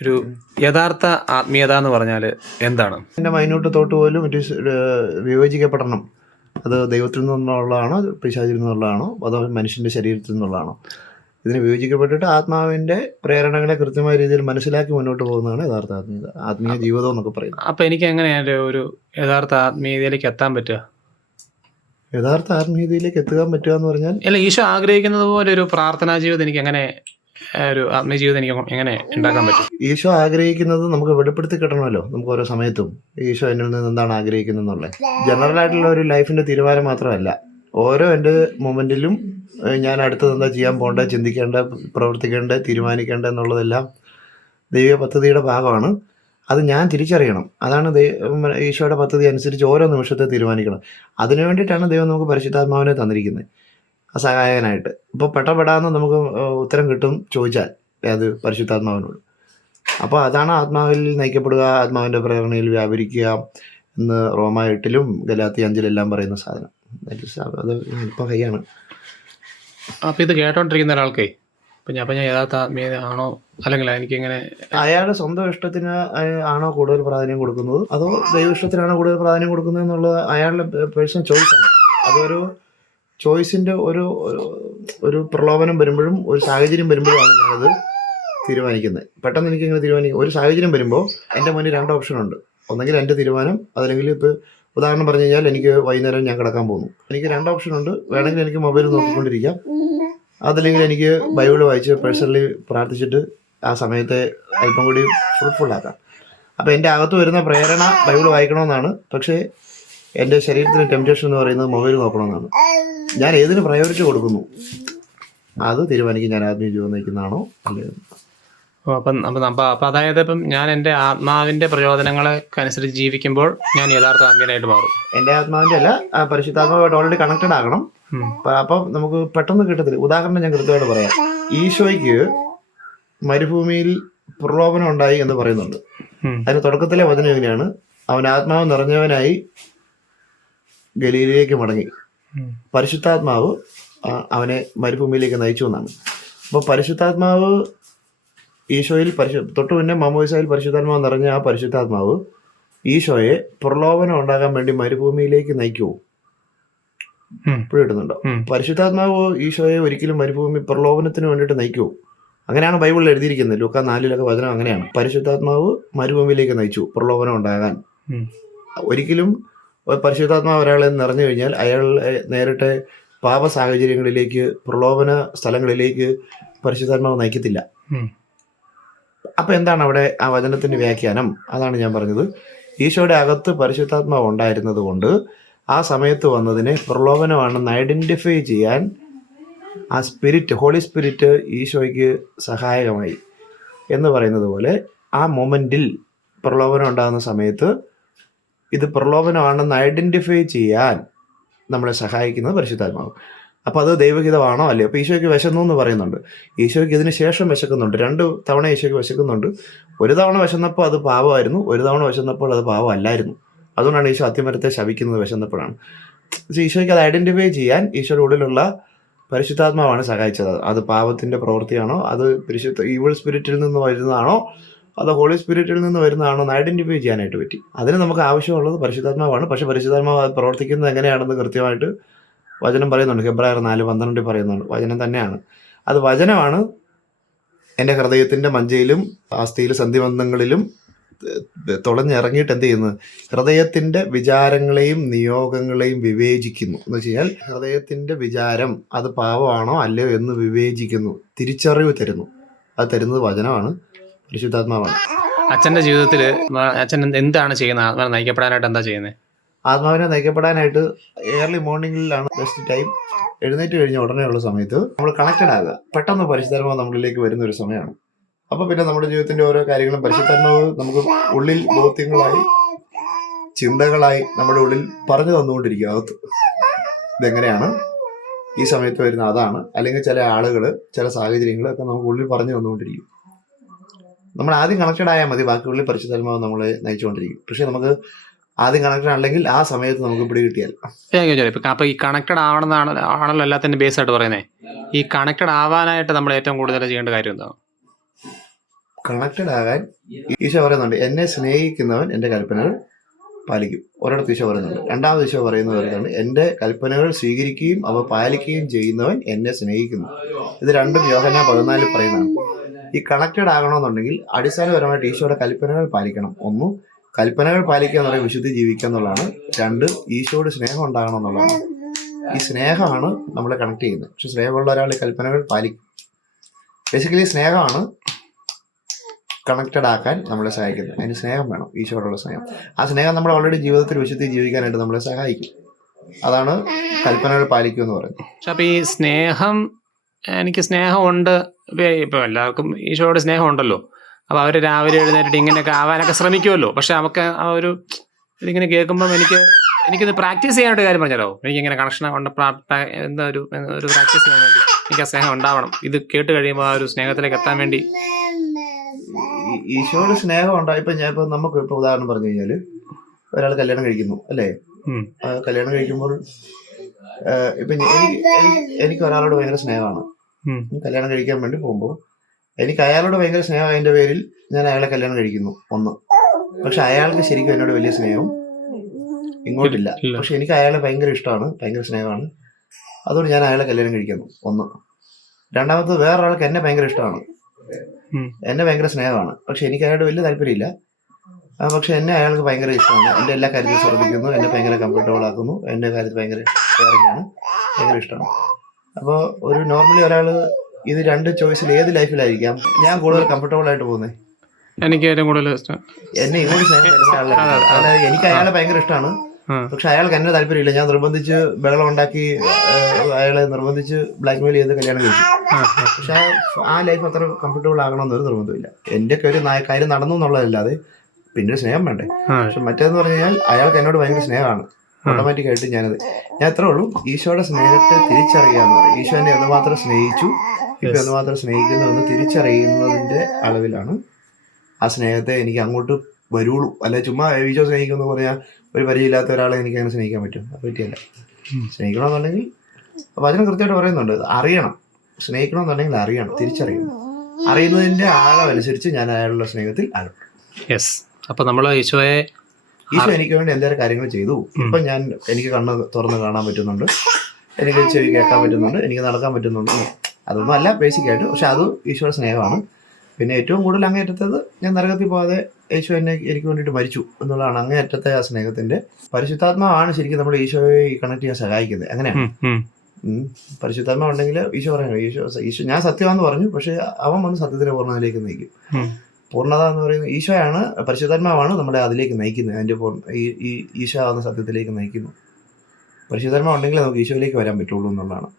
ഒരു യഥാർത്ഥ ആത്മീയത എന്ന് പറഞ്ഞാൽ എന്താണ്? എൻ്റെ മൈന്യൂട്ട് തോട്ട് പോലും വിവേചിക്കപ്പെടണം. അത് ദൈവത്തിൽ നിന്നുള്ളതാണോ, പിശാചിൽ നിന്നുള്ളതാണോ, അതോ മനുഷ്യൻ്റെ ശരീരത്തിൽ നിന്നുള്ളതാണോ? ഇതിന് വിവേചിക്കപ്പെട്ടിട്ട് ആത്മാവിൻ്റെ പ്രേരണകളെ കൃത്യമായ രീതിയിൽ മനസ്സിലാക്കി മുന്നോട്ട് പോകുന്നതാണ് യഥാർത്ഥ ആത്മീയത, ആത്മീയ ജീവിതം എന്നൊക്കെ പറയുന്നത്. അപ്പം എനിക്ക് എങ്ങനെയാണ് ഒരു യഥാർത്ഥ ആത്മീയതയിലേക്ക് എത്താൻ പറ്റുക? യഥാർത്ഥ ആത്മീയതയിലേക്ക് എത്തുക പറ്റുക എന്ന് പറഞ്ഞാൽ, അല്ല, ഈശോ ആഗ്രഹിക്കുന്നത് പോലെ ഒരു പ്രാർത്ഥനാ ജീവിതം എനിക്ക് എങ്ങനെ, ഒരു ആത്മീയ ജീവിതം എനിക്ക് എങ്ങനെ ഉണ്ടാക്കാൻ പറ്റും? ഈശോ ആഗ്രഹിക്കുന്നത് നമുക്ക് വെളിപ്പെടുത്തി കിട്ടണമല്ലോ. നമുക്ക് ഓരോ സമയത്തും ഈശോ എന്നിൽ നിന്ന് എന്താണ് ആഗ്രഹിക്കുന്നത് എന്നുള്ളത് ജനറൽ ആയിട്ടുള്ള ഒരു ലൈഫിൻ്റെ തീരുമാനം മാത്രമല്ല. ഓരോ എൻ്റെ മൊമെൻറ്റിലും ഞാൻ അടുത്തത് എന്താ ചെയ്യാൻ പോകേണ്ടത്, ചിന്തിക്കേണ്ടത്, പ്രവർത്തിക്കേണ്ടത്, തീരുമാനിക്കേണ്ടത് എന്നുള്ളതെല്ലാം ദൈവിക പദ്ധതിയുടെ ഭാഗമാണ്. അത് ഞാൻ തിരിച്ചറിയണം. അതാണ് ഈശോയുടെ പദ്ധതി അനുസരിച്ച് ഓരോ നിമിഷത്തെ തീരുമാനിക്കണം. അതിനു വേണ്ടിയിട്ടാണ് ദൈവം നമുക്ക് പരിശുദ്ധാത്മാവിനെ തന്നിരിക്കുന്നത്, സഹായകനായിട്ട്. ഇപ്പോൾ പെടാന്ന് നമുക്ക് ഉത്തരം കിട്ടും ചോദിച്ചാൽ അത് പരിശുദ്ധാത്മാവിനോട്. അപ്പോൾ അതാണ് ആത്മാവിൽ നയിക്കപ്പെടുക, ആത്മാവിൻ്റെ പ്രേരണയിൽ വ്യാപരിക്കുക എന്ന് റോമ 8 ഗലാത്യ 5 പറയുന്ന സാധനം. അത് ഇപ്പം കൈയാണ്. അപ്പം ഇത് കേട്ടോണ്ടിരിക്കുന്ന ഒരാൾക്കേ അപ്പം ഞാൻ യഥാർത്ഥ ആത്മീയത ആണോ, അല്ലെങ്കിൽ എനിക്കിങ്ങനെ അയാളുടെ സ്വന്തം ഇഷ്ടത്തിന് ആണോ കൂടുതൽ പ്രാധാന്യം കൊടുക്കുന്നത്, അതോ ദൈവ ഇഷ്ടത്തിനാണോ കൂടുതൽ പ്രാധാന്യം കൊടുക്കുന്നത് എന്നുള്ളത് അയാളുടെ പേഴ്സണൽ ചോയ്സാണ്. അതൊരു ചോയ്സിൻ്റെ ഒരു പ്രലോഭനം വരുമ്പോഴും ഒരു സാഹചര്യം വരുമ്പോഴുമാണ് ഞാനത് തീരുമാനിക്കുന്നത്. പെട്ടെന്ന് എനിക്കിങ്ങനെ തീരുമാനിക്കും. ഒരു സാഹചര്യം വരുമ്പോൾ എൻ്റെ മുന്നിൽ 2 ഓപ്ഷനുണ്ട്. ഒന്നെങ്കിൽ എൻ്റെ തീരുമാനം, അതല്ലെങ്കിൽ ഇപ്പോൾ ഉദാഹരണം പറഞ്ഞു കഴിഞ്ഞാൽ എനിക്ക് വൈകുന്നേരം ഞാൻ കിടക്കാൻ പോകുന്നു. എനിക്ക് 2 ഓപ്ഷനുണ്ട്. വേണമെങ്കിൽ എനിക്ക് മൊബൈൽ നോക്കിക്കൊണ്ടിരിക്കാം, അതല്ലെങ്കിൽ എനിക്ക് ബൈബിൾ വായിച്ച് പേഴ്സണലി പ്രാർത്ഥിച്ചിട്ട് ആ സമയത്തെ അല്പം കൂടി ഫ്രൂട്ട്ഫുൾ ആക്കാം. അപ്പോൾ എൻ്റെ അകത്ത് വരുന്ന പ്രേരണ ബൈബിൾ വായിക്കണമെന്നാണ്, പക്ഷേ എൻ്റെ ശരീരത്തിന് ടെംപ്റ്റേഷൻ എന്ന് പറയുന്നത് മൊബൈൽ നോക്കണമെന്നാണ്. ഞാൻ ഏതിന് പ്രയോറിറ്റി കൊടുക്കുന്നു അത് തീരുമാനിക്കും ഞാൻ ആത്മീയ ജീവിതം നയിക്കുന്നതാണോ അല്ലയോ. അപ്പം അതായത് ഇപ്പം ഞാൻ എൻ്റെ ആത്മാവിൻ്റെ പ്രചോദനങ്ങളൊക്കെ ജീവിക്കുമ്പോൾ ഞാൻ യഥാർത്ഥ ആത്മീയനായിട്ട് മാറും. എൻ്റെ ആത്മാവിൻ്റെ അല്ല, പരിശുദ്ധാത്മാവായിട്ട് ഓൾറെഡി കണക്റ്റഡ് ആകണം. അപ്പം നമുക്ക് പെട്ടെന്ന് കിട്ടത്തില്ല. ഉദാഹരണം ഞാൻ കൃത്യമായിട്ട് പറയാം. ഈശോയ്ക്ക് മരുഭൂമിയിൽ പ്രലോഭനം ഉണ്ടായി എന്ന് പറയുന്നുണ്ട്. അതിന് തുടക്കത്തിലെ വചനം എങ്ങനെയാണ്? അവൻ ആത്മാവ് നിറഞ്ഞവനായി ഗലീലയിലേക്ക് മടങ്ങി, പരിശുദ്ധാത്മാവ് അവനെ മരുഭൂമിയിലേക്ക് നയിച്ചു എന്നാണ്. അപ്പോൾ പരിശുദ്ധാത്മാവ് ഈശോയിൽ തൊട്ടു മുന്നേ മാമോദിസയിൽ പരിശുദ്ധാത്മാവ് നിറഞ്ഞ ആ പരിശുദ്ധാത്മാവ് ഈശോയെ പ്രലോഭനം ഉണ്ടാകാൻ വേണ്ടി മരുഭൂമിയിലേക്ക് നയിക്കുമോ? ഇപ്പോഴും ഇടുന്നുണ്ടോ? പരിശുദ്ധാത്മാവ് ഈശോയെ ഒരിക്കലും മരുഭൂമി പ്രലോഭനത്തിന് വേണ്ടിയിട്ട് നയിക്കുമോ? അങ്ങനെയാണ് ബൈബിളിൽ എഴുതിയിരിക്കുന്നത്. ലൂക്കാ 4 വചനം അങ്ങനെയാണ്. പരിശുദ്ധാത്മാവ് മരുഭൂമിയിലേക്ക് നയിച്ചു പ്രലോഭനം ഉണ്ടാകാൻ. ഒരിക്കലും പരിശുദ്ധാത്മാവ് ഒരാളെ നിറഞ്ഞു കഴിഞ്ഞാൽ അയാളെ നേരിട്ട് പാപ സാഹചര്യങ്ങളിലേക്ക്, പ്രലോഭന സ്ഥലങ്ങളിലേക്ക് പരിശുദ്ധാത്മാവ് നയിക്കത്തില്ല. അപ്പം എന്താണ് അവിടെ ആ വചനത്തിൻ്റെ വ്യാഖ്യാനം? അതാണ് ഞാൻ പറഞ്ഞത്. ഈശോയുടെ അകത്ത് പരിശുദ്ധാത്മാവ് ഉണ്ടായിരുന്നത് കൊണ്ട് ആ സമയത്ത് വന്നതിനെ പ്രലോഭനമാണെന്ന് ഐഡൻറ്റിഫൈ ചെയ്യാൻ ആ സ്പിരിറ്റ്, ഹോളി സ്പിരിറ്റ് ഈശോയ്ക്ക് സഹായകമായി എന്ന് പറയുന്നത് പോലെ ആ മൊമെൻറ്റിൽ പ്രലോഭനം ഉണ്ടാകുന്ന സമയത്ത് ഇത് പ്രലോഭനമാണെന്ന് ഐഡൻറ്റിഫൈ ചെയ്യാൻ നമ്മളെ സഹായിക്കുന്നത് പരിശുദ്ധാത്മാവ്. അപ്പോൾ അത് ദൈവഹിതമാണോ അല്ലേ? അപ്പോൾ ഈശോയ്ക്ക് വിശന്നു എന്ന് പറയുന്നുണ്ട്. ഈശോയ്ക്ക് ഇതിന് ശേഷം വിശക്കുന്നുണ്ട്. 2 തവണ ഈശോയ്ക്ക് വിശക്കുന്നുണ്ട്. ഒരു തവണ വിശന്നപ്പോൾ അത് പാപമായിരുന്നു, ഒരു തവണ വിശന്നപ്പോൾ അത് പാപമല്ലായിരുന്നു. അതുകൊണ്ടാണ് ഈശോ അത്തിമരത്തെ ശപിക്കുന്നത് വിശന്നപ്പോഴാണ്. ഈശോയ്ക്ക് അത് ഐഡൻറ്റിഫൈ ചെയ്യാൻ ഈശോയുടെ ഉള്ളിലുള്ള പരിശുദ്ധാത്മാവാണ് സഹായിച്ചത്. അത് പാപത്തിൻ്റെ പ്രവൃത്തിയാണോ, അത് ഈവിൾ സ്പിരിറ്റിൽ നിന്ന് വരുന്നതാണോ, അത് ഹോളി സ്പിരിറ്റിൽ നിന്ന് വരുന്നതാണോ എന്ന് ഐഡൻറ്റിഫൈ ചെയ്യാനായിട്ട് പറ്റി. അതിന് നമുക്ക് ആവശ്യമുള്ളത് പരിശുദ്ധാത്മാവാണ്. പക്ഷേ പരിശുദ്ധാത്മാവ് അത് പ്രവർത്തിക്കുന്നത് എങ്ങനെയാണെന്ന് കൃത്യമായിട്ട് വചനം പറയുന്നുണ്ട്. ഹെബ്രായർ 4:12 പറയുന്നുണ്ട്. വചനം തന്നെയാണ്. അത് വചനമാണ് എൻ്റെ ഹൃദയത്തിൻ്റെ മഞ്ചയിലും അസ്ഥിയിലും സന്ധിബന്ധങ്ങളിലും തുളഞ്ഞിറങ്ങിയിട്ട് എന്ത് ചെയ്യുന്നത്? ഹൃദയത്തിൻ്റെ വിചാരങ്ങളെയും നിയോഗങ്ങളെയും വിവേചിക്കുന്നു. എന്ന് വെച്ച് കഴിഞ്ഞാൽ ഹൃദയത്തിൻ്റെ വിചാരം അത് പാപമാണോ അല്ലയോ എന്ന് വിവേചിക്കുന്നു, തിരിച്ചറിവ് തരുന്നു. അത് തരുന്നത് വചനമാണ്, പരിശുദ്ധാത്മാവാണ്. അച്ഛൻ്റെ ജീവിതത്തിൽ അച്ഛൻ എന്താണ് ചെയ്യുന്നത്? ആത്മാവിനെ നയിക്കപ്പെടാനായിട്ട് എന്താ ചെയ്യുന്നത്? ആത്മാവിനെ നയിക്കപ്പെടാനായിട്ട് ഏർലി മോർണിംഗിലാണ് ബെസ്റ്റ് ടൈം. എഴുന്നേറ്റ് കഴിഞ്ഞ ഉടനെ ഉള്ള സമയത്ത് നമ്മൾ കണക്റ്റഡ് ആകുക. പെട്ടെന്ന് പരിശുദ്ധാത്മാവ് നമ്മളിലേക്ക് വരുന്ന ഒരു സമയമാണ്. അപ്പോൾ പിന്നെ നമ്മുടെ ജീവിതത്തിൻ്റെ ഓരോ കാര്യങ്ങളും പരിശുദ്ധാത്മാവ് നമുക്ക് ഉള്ളിൽ ബോധ്യങ്ങളായി, ചിന്തകളായി നമ്മുടെ ഉള്ളിൽ പറഞ്ഞു തന്നുകൊണ്ടിരിക്കുക. അകത്ത് ഇതെങ്ങനെയാണ് ഈ സമയത്ത് വരുന്ന, അതാണ്. അല്ലെങ്കിൽ ചില ആളുകൾ, ചില സാഹചര്യങ്ങളൊക്കെ നമുക്ക് ഉള്ളിൽ പറഞ്ഞു തന്നുകൊണ്ടിരിക്കും. നമ്മൾ ആദ്യം കണക്റ്റഡ് ആയാൽ മതി, ബാക്കിയുള്ളിൽ പരിശുദ്ധാത്മാവ് നമ്മളെ നയിച്ചുകൊണ്ടിരിക്കും. പക്ഷെ നമുക്ക് ആദ്യം കണക്റ്റഡ് അല്ലെങ്കിൽ ആ സമയത്ത് നമുക്ക് പിടി കിട്ടിയാൽ. അപ്പോൾ ഈ കണക്റ്റഡ് ആണല്ലോ എല്ലാത്തിൻ്റെ ബേസ് ആയിട്ട് പറയുന്നത്. ഈ കണക്റ്റഡ് ആവാനായിട്ട് നമ്മൾ ഏറ്റവും കൂടുതൽ ചെയ്യേണ്ട കാര്യം എന്താണ്? കണക്റ്റഡ് ആകാൻ ഈശോ പറയുന്നുണ്ട്, എന്നെ സ്നേഹിക്കുന്നവൻ എൻ്റെ കൽപ്പനകൾ പാലിക്കും. ഒരിടത്ത് ഈശോ പറയുന്നുണ്ട്. രണ്ടാമത് ഈശോ പറയുന്നത് എൻ്റെ കൽപ്പനകൾ സ്വീകരിക്കുകയും അവ പാലിക്കുകയും ചെയ്യുന്നവൻ എന്നെ സ്നേഹിക്കുന്നു. ഇത് രണ്ടും യോഹന്നാൻ 14 പറയുന്നതാണ്. ഈ കണക്റ്റഡ് ആകണമെന്നുണ്ടെങ്കിൽ അടിസ്ഥാനപരമായിട്ട് ഈശോയുടെ കൽപ്പനകൾ പാലിക്കണം. ഒന്ന്, കൽപ്പനകൾ പാലിക്കുക എന്ന് പറയുന്നത് വിശുദ്ധി ജീവിക്കുക എന്നുള്ളതാണ്. രണ്ട്, ഈശോയുടെ സ്നേഹം ഉണ്ടാകണം എന്നുള്ളതാണ്. ഈ സ്നേഹമാണ് നമ്മളെ കണക്ട് ചെയ്യുന്നത്. പക്ഷെ സ്നേഹമുള്ള ഒരാൾ ഈ കൽപ്പനകൾ പാലിക്കും. ബേസിക്കലി സ്നേഹമാണ് കണക്റ്റഡ് ആക്കാൻ നമ്മളെ സഹായിക്കുന്നത്. അതിന് സ്നേഹം വേണം, ഈശോയോടുള്ള സ്നേഹം. ആ സ്നേഹം നമ്മൾ ഓൾറെഡി ജീവിതത്തിൽ വിശുദ്ധി ജീവിക്കാനായിട്ട് നമ്മളെ സഹായിക്കും. അതാണ് കൽപ്പനകൾ പാലിക്കുക എന്ന് പറയുന്നത്. പക്ഷെ അപ്പോൾ ഈ സ്നേഹം, എനിക്ക് സ്നേഹമുണ്ട്, ഇപ്പോൾ എല്ലാവർക്കും ഈശോയോട് സ്നേഹം ഉണ്ടല്ലോ. അപ്പോൾ അവർ രാവിലെ എഴുന്നേറ്റിട്ട് ഇങ്ങനെയൊക്കെ ആവാനൊക്കെ ശ്രമിക്കുമല്ലോ. പക്ഷെ നമുക്ക് ആ ഒരു ഇതിങ്ങനെ കേൾക്കുമ്പം എനിക്കിത് പ്രാക്ടീസ് ചെയ്യാനായിട്ട് കാര്യം പറഞ്ഞല്ലോ. എനിക്കിങ്ങനെ കണക്ഷൻ കൊണ്ട് എന്താ ഒരു പ്രാക്ടീസ് ചെയ്യാൻ വേണ്ടി എനിക്ക് ആ സ്നേഹം ഉണ്ടാവണം. ഇത് കേട്ട് കഴിയുമ്പോൾ ആ ഒരു സ്നേഹത്തിലേക്ക് എത്താൻ വേണ്ടി ഈശോയുടെ സ്നേഹം ഉണ്ടായി. ഇപ്പൊ നമുക്ക് ഇപ്പൊ ഉദാഹരണം പറഞ്ഞു കഴിഞ്ഞാല്, ഒരാൾ കല്യാണം കഴിക്കുന്നു അല്ലേ? കല്യാണം കഴിക്കുമ്പോൾ ഇപ്പൊ എനിക്ക് ഒരാളോട് ഭയങ്കര സ്നേഹമാണ്. കല്യാണം കഴിക്കാൻ വേണ്ടി പോകുമ്പോൾ എനിക്ക് അയാളോട് ഭയങ്കര സ്നേഹമായതിന്റെ പേരിൽ ഞാൻ അയാളെ കല്യാണം കഴിക്കുന്നു. ഒന്ന്, പക്ഷെ അയാൾക്ക് ശരിക്കും എന്നോട് വലിയ സ്നേഹം ഇങ്ങോട്ടില്ല. പക്ഷെ എനിക്ക് അയാളെ ഭയങ്കര ഇഷ്ടമാണ്, ഭയങ്കര സ്നേഹമാണ്. അതുകൊണ്ട് ഞാൻ അയാളെ കല്യാണം കഴിക്കുന്നു. ഒന്ന്. രണ്ടാമത്, വേറൊരാൾക്ക് എന്നെ ഭയങ്കര ഇഷ്ടമാണ്, എന്നെ ഭയങ്കര സ്നേഹമാണ്. പക്ഷെ എനിക്ക് അയാളോട് വലിയ താല്പര്യമില്ല. പക്ഷെ എന്നെ അയാൾക്ക് ഭയങ്കര ഇഷ്ടമാണ്. എൻ്റെ എല്ലാ കാര്യത്തിലും ശ്രദ്ധിക്കുന്നു, എന്നെ ഭയങ്കര കംഫർട്ടബിൾ ആക്കുന്നു, എൻ്റെ കാര്യത്തിൽ ഭയങ്കര കെയറിംഗ് ആണ്, ഭയങ്കര ഇഷ്ടമാണ്. അപ്പോൾ ഒരു നോർമലി ഒരാൾ ഇത് രണ്ട് ചോയ്സിൽ ഏത് ലൈഫിലായിരിക്കാം ഞാൻ കൂടുതൽ കംഫർട്ടബിൾ ആയിട്ട് പോകുന്നത്? എനിക്ക് ഏറ്റവും കൂടുതൽ എന്നെ ഇങ്ങോട്ട് സ്നേഹം തരുന്ന ആളാണ്. അതായത് എനിക്ക് അയാളെ ഭയങ്കര ഇഷ്ടമാണ്, പക്ഷെ അയാൾക്ക് എന്നെ താല്പര്യമില്ല. ഞാൻ നിർബന്ധിച്ച് ബഹളം ഉണ്ടാക്കി അയാളെ നിർബന്ധിച്ച് ബ്ലാക്ക് മെയിൽ ചെയ്ത് കല്യാണം കഴിച്ചു. പക്ഷെ ആ ലൈഫ് അത്ര കംഫർട്ടബിൾ ആകണമെന്നൊരു നിർബന്ധമില്ല. എൻ്റെ ഒക്കെ ഒരു കാര്യം നടന്നു എന്നുള്ളതല്ലാതെ പിന്നെ സ്നേഹം വേണ്ടേ. പക്ഷെ മറ്റേന്ന് പറഞ്ഞു കഴിഞ്ഞാൽ അയാൾക്ക് എന്നോട് ഭയങ്കര സ്നേഹമാണ്. ഓട്ടോമാറ്റിക് ആയിട്ട് ഞാൻ എത്രേ ഉള്ളൂ, ഈശോയുടെ സ്നേഹത്തെ തിരിച്ചറിയാന്ന് പറയും. ഈശോ എന്നെ എന്തുമാത്രം സ്നേഹിച്ചു, ഇപ്പൊ എന്തുമാത്രം സ്നേഹിക്കുന്നു എന്ന് തിരിച്ചറിയുന്നതിന്റെ അളവിലാണ് ആ സ്നേഹത്തെ എനിക്ക് അങ്ങോട്ട് വരുള്ളൂ. അല്ലെ ചുമ്മാ ഈശോ സ്നേഹിക്കുന്നു പറഞ്ഞാൽ ഒരു പരിചയമില്ലാത്ത ഒരാളെ എനിക്ക് അങ്ങനെ സ്നേഹിക്കാൻ പറ്റും? അത് പറ്റിയല്ല. സ്നേഹിക്കണമെന്നുണ്ടെങ്കിൽ വചനം കൃത്യമായിട്ട് പറയുന്നുണ്ട്, അറിയണം. സ്നേഹിക്കണമെന്നുണ്ടെങ്കിൽ അറിയണം, തിരിച്ചറിയണം. അറിയുന്നതിന്റെ ആഴമനുസരിച്ച് ഞാൻ അയാളുടെ സ്നേഹത്തിൽ ആകും. യെസ്. അപ്പൊ നമ്മൾ ഈശോ എനിക്ക് വേണ്ടി എന്തൊരു കാര്യങ്ങൾ ചെയ്തു. ഇപ്പൊ എനിക്ക് കണ്ണ് തുറന്ന് കാണാൻ പറ്റുന്നുണ്ട്, എനിക്ക് ചെവി കേൾക്കാൻ പറ്റുന്നുണ്ട്, എനിക്ക് നടക്കാൻ പറ്റുന്നുണ്ട്. അതൊന്നും അല്ല ബേസിക് ആയിട്ട്, പക്ഷെ അത് ഈശോയുടെ സ്നേഹമാണ്. പിന്നെ ഏറ്റവും കൂടുതൽ അങ്ങേയറ്റത്തത് ഞാൻ നരകത്തിൽ പോകാതെ ഈശോ എനിക്ക് വേണ്ടിയിട്ട് മരിച്ചു എന്നുള്ളതാണ് അങ്ങേയറ്റത്തെ ആ സ്നേഹത്തിന്റെ. പരിശുദ്ധാത്മാവാണ് ശരിക്കും നമ്മൾ ഈശോയെ കണക്ട് ചെയ്യാൻ സഹായിക്കുന്നത്. അങ്ങനെയാണ്. പരിശുദ്ധാത്മാവ് ഉണ്ടെങ്കിൽ ഈശോ പറയുന്നത്, ഈശോ ഞാൻ സത്യമാണെന്ന് പറഞ്ഞു, പക്ഷെ അവൻ വന്ന് സത്യത്തിന്റെ പൂർണ്ണതയിലേക്ക് നയിക്കും. പൂർണ്ണത എന്ന് പറയുന്നത് ഈശോയാണ്, പരിശുദ്ധാത്മാവാണ് നമ്മളെ അതിലേക്ക് നയിക്കുന്നത്. അതിന്റെ ഈ ഈശോ ആവുന്ന സത്യത്തിലേക്ക് നയിക്കുന്നു. പരിശുദ്ധാത്മാവ് ഉണ്ടെങ്കിൽ നമുക്ക് ഈശോയിലേക്ക് വരാൻ പറ്റുള്ളൂ എന്നുള്ളതാണ്.